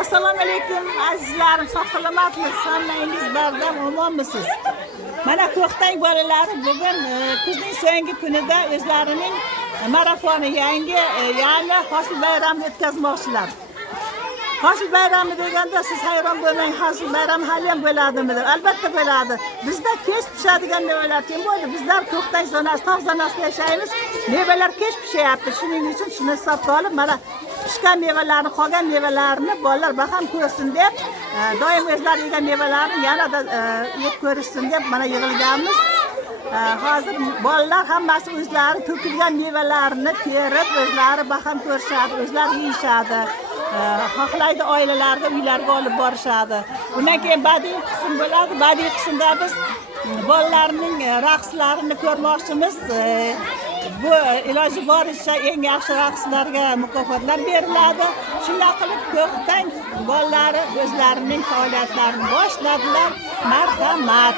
Assalomu alaykum azizlarim, sog' salomatlik, sonlaringiz bardam, omonmisiz? Mana Ko'xtang bolalari bugun kuzning so'nggi kunida o'zlarining marafoni ya'ni hosil bayramini o'tkazmoqchilar. Hosil bayrami deganda siz hayron bo'lmang, hosil bayrami hali ham bo'ladimi deb. Albatta bo'ladi. Bizda kech pishadigan mevalar kim bo'ldi? Bizlar Ko'xtang zonasi, tog' zonasida yashaymiz. Mevalar kech pishyapti. Shuning uchun shuni hisobga olib, mana pishgan mevalarni, qolgan mevalarni bolalar baham ko'rsin deb, doim o'zlari yegan mevalarni yanada yeb ko'rishsin deb mana yig'ilganmiz. Hozir bolalar hammasi o'zlari to'kilgan mevalarni terib, o'zlari baham ko'rishadi, o'zlari yeyishadi. Xohlaydi oilalarga, uylarga olib borishadi. Undan keyin badiiy qism bo'ladi. Badiiy qismda biz bolalarning raqslarini ko'rmoqchimiz. Bu iloji boricha eng yaxshi raqslarga mukofotlar beriladi. Shunday qilib Ko'xtang bolalari o'zlarining faoliyatlarini boshladilar. Marhamat.